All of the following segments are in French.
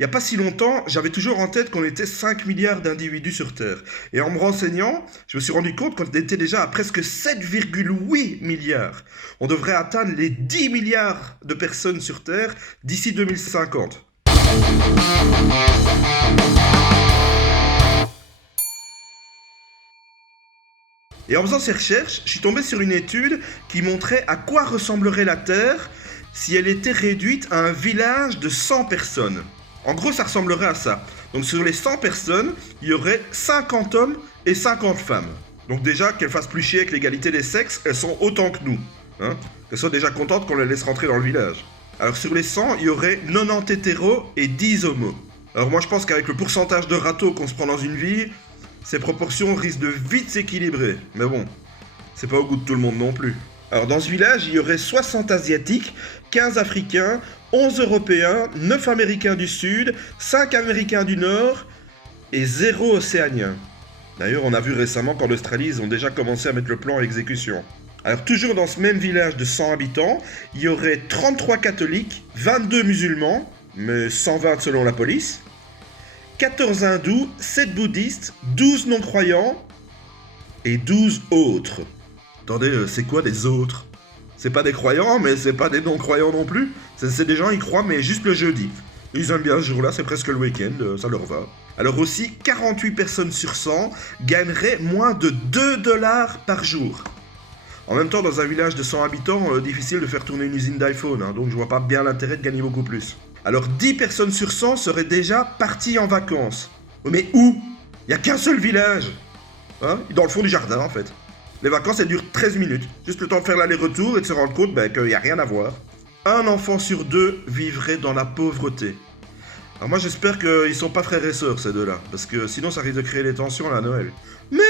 Il n'y a pas si longtemps, j'avais toujours en tête qu'on était 5 milliards d'individus sur Terre. Et en me renseignant, je me suis rendu compte qu'on était déjà à presque 7,8 milliards. On devrait atteindre les 10 milliards de personnes sur Terre d'ici 2050. Et en faisant ces recherches, je suis tombé sur une étude qui montrait à quoi ressemblerait la Terre si elle était réduite à un village de 100 personnes. En gros, ça ressemblerait à ça. Donc sur les 100 personnes, il y aurait 50 hommes et 50 femmes. Donc déjà, qu'elles fassent plus chier avec l'égalité des sexes, elles sont autant que nous. Hein, qu'elles soient déjà contentes qu'on les laisse rentrer dans le village. Alors sur les 100, il y aurait 90 hétéros et 10 homos. Alors moi je pense qu'avec le pourcentage de râteaux qu'on se prend dans une vie, ces proportions risquent de vite s'équilibrer. Mais bon, c'est pas au goût de tout le monde non plus. Alors dans ce village, il y aurait 60 Asiatiques, 15 Africains, 11 Européens, 9 Américains du Sud, 5 Américains du Nord et 0 Océaniens. D'ailleurs, on a vu récemment qu'en Australie, ils ont déjà commencé à mettre le plan à exécution. Alors toujours dans ce même village de 100 habitants, il y aurait 33 catholiques, 22 musulmans, mais 120 selon la police, 14 hindous, 7 bouddhistes, 12 non-croyants et 12 autres. Attendez, c'est quoi des autres? C'est pas des croyants, mais c'est pas des non-croyants non plus. C'est des gens, ils croient, mais juste le jeudi. Ils aiment bien ce jour-là, c'est presque le week-end, ça leur va. Alors aussi, 48 personnes sur 100 gagneraient moins de 2 dollars par jour. En même temps, dans un village de 100 habitants, difficile de faire tourner une usine d'iPhone, hein, donc je vois pas bien l'intérêt de gagner beaucoup plus. Alors 10 personnes sur 100 seraient déjà parties en vacances. Mais où? Il y a qu'un seul village. Hein? Dans le fond du jardin, en fait. Les vacances, elles durent 13 minutes. Juste le temps de faire l'aller-retour et de se rendre compte qu'il n'y a rien à voir. Un enfant sur 2 vivrait dans la pauvreté. Alors moi, j'espère qu'ils sont pas frères et sœurs, ces deux-là. Parce que sinon, ça risque de créer des tensions à Noël. Mais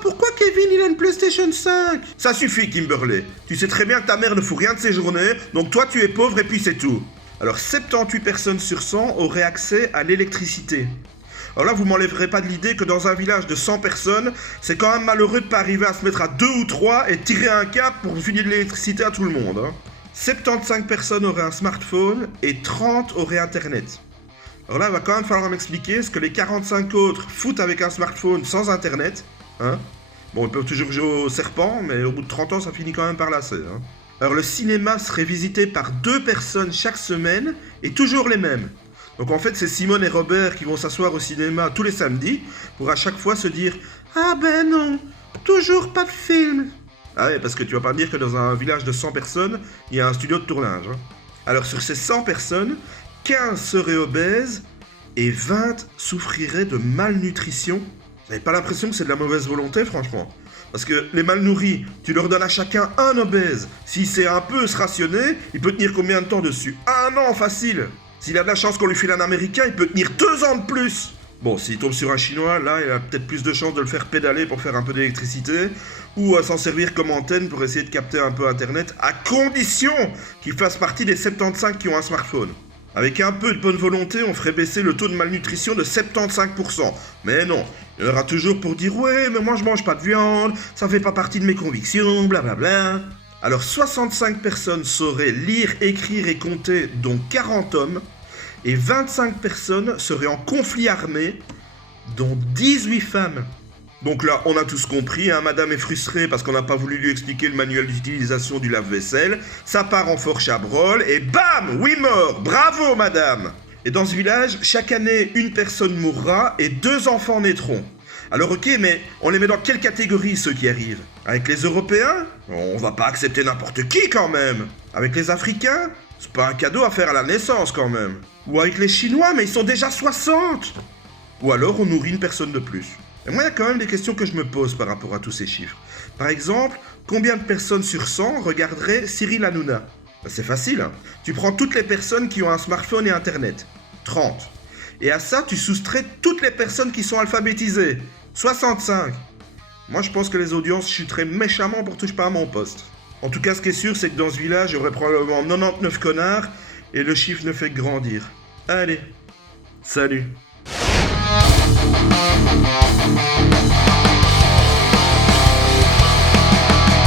pourquoi Kevin, il a une PlayStation 5? Ça suffit, Kimberley. Tu sais très bien que ta mère ne fout rien de ses journées, donc toi, tu es pauvre et puis c'est tout. Alors 78 personnes sur 100 auraient accès à l'électricité. Alors là, vous m'enlèverez pas de l'idée que dans un village de 100 personnes, c'est quand même malheureux de pas arriver à se mettre à 2 ou 3 et tirer un câble pour filer de l'électricité à tout le monde. Hein. 75 personnes auraient un smartphone et 30 auraient Internet. Alors là, il va quand même falloir m'expliquer ce que les 45 autres foutent avec un smartphone sans Internet. Hein. Bon, ils peuvent toujours jouer au serpent, mais au bout de 30 ans, ça finit quand même par lasser. Hein. Alors le cinéma serait visité par 2 personnes chaque semaine et toujours les mêmes. Donc en fait, c'est Simone et Robert qui vont s'asseoir au cinéma tous les samedis pour à chaque fois se dire « Ah ben non, toujours pas de film !» Ah ouais, parce que tu vas pas me dire que dans un village de 100 personnes, il y a un studio de tournage. Hein. Alors sur ces 100 personnes, 15 seraient obèses et 20 souffriraient de malnutrition. Vous n'avez pas l'impression que c'est de la mauvaise volonté, franchement? Parce que les mal nourris, tu leur donnes à chacun un obèse. S'il sait un peu se rationner, il peut tenir combien de temps dessus? 1 an facile. S'il a de la chance qu'on lui file un américain, il peut tenir 2 ans de plus. Bon, s'il tombe sur un chinois, là, il a peut-être plus de chances de le faire pédaler pour faire un peu d'électricité, ou à s'en servir comme antenne pour essayer de capter un peu internet, à condition qu'il fasse partie des 75 qui ont un smartphone. Avec un peu de bonne volonté, on ferait baisser le taux de malnutrition de 75%. Mais non, il y en aura toujours pour dire « Ouais, mais moi je mange pas de viande, ça fait pas partie de mes convictions, blablabla. » Alors 65 personnes sauraient lire, écrire et compter, dont 40 hommes, et 25 personnes seraient en conflit armé, dont 18 femmes. Donc là, on a tous compris, hein, madame est frustrée parce qu'on n'a pas voulu lui expliquer le manuel d'utilisation du lave-vaisselle, ça part en fort chabrol, et bam, oui mort, bravo madame. Et dans ce village, chaque année, une personne mourra et 2 enfants naîtront. Alors ok, mais on les met dans quelle catégorie ceux qui arrivent? Avec les Européens? On va pas accepter n'importe qui quand même. Avec les Africains? C'est pas un cadeau à faire à la naissance quand même. Ou avec les Chinois, mais ils sont déjà 60. Ou alors on nourrit une personne de plus. Et moi, il y a quand même des questions que je me pose par rapport à tous ces chiffres. Par exemple, combien de personnes sur 100 regarderaient Cyril Hanouna? C'est facile, hein. Tu prends toutes les personnes qui ont un smartphone et Internet. 30. Et à ça, tu soustrais toutes les personnes qui sont alphabétisées. 65. Moi, je pense que les audiences chuteraient méchamment pour touche pas à mon poste. En tout cas, ce qui est sûr, c'est que dans ce village, il y aurait probablement 99 connards et le chiffre ne fait que grandir. Allez, salut.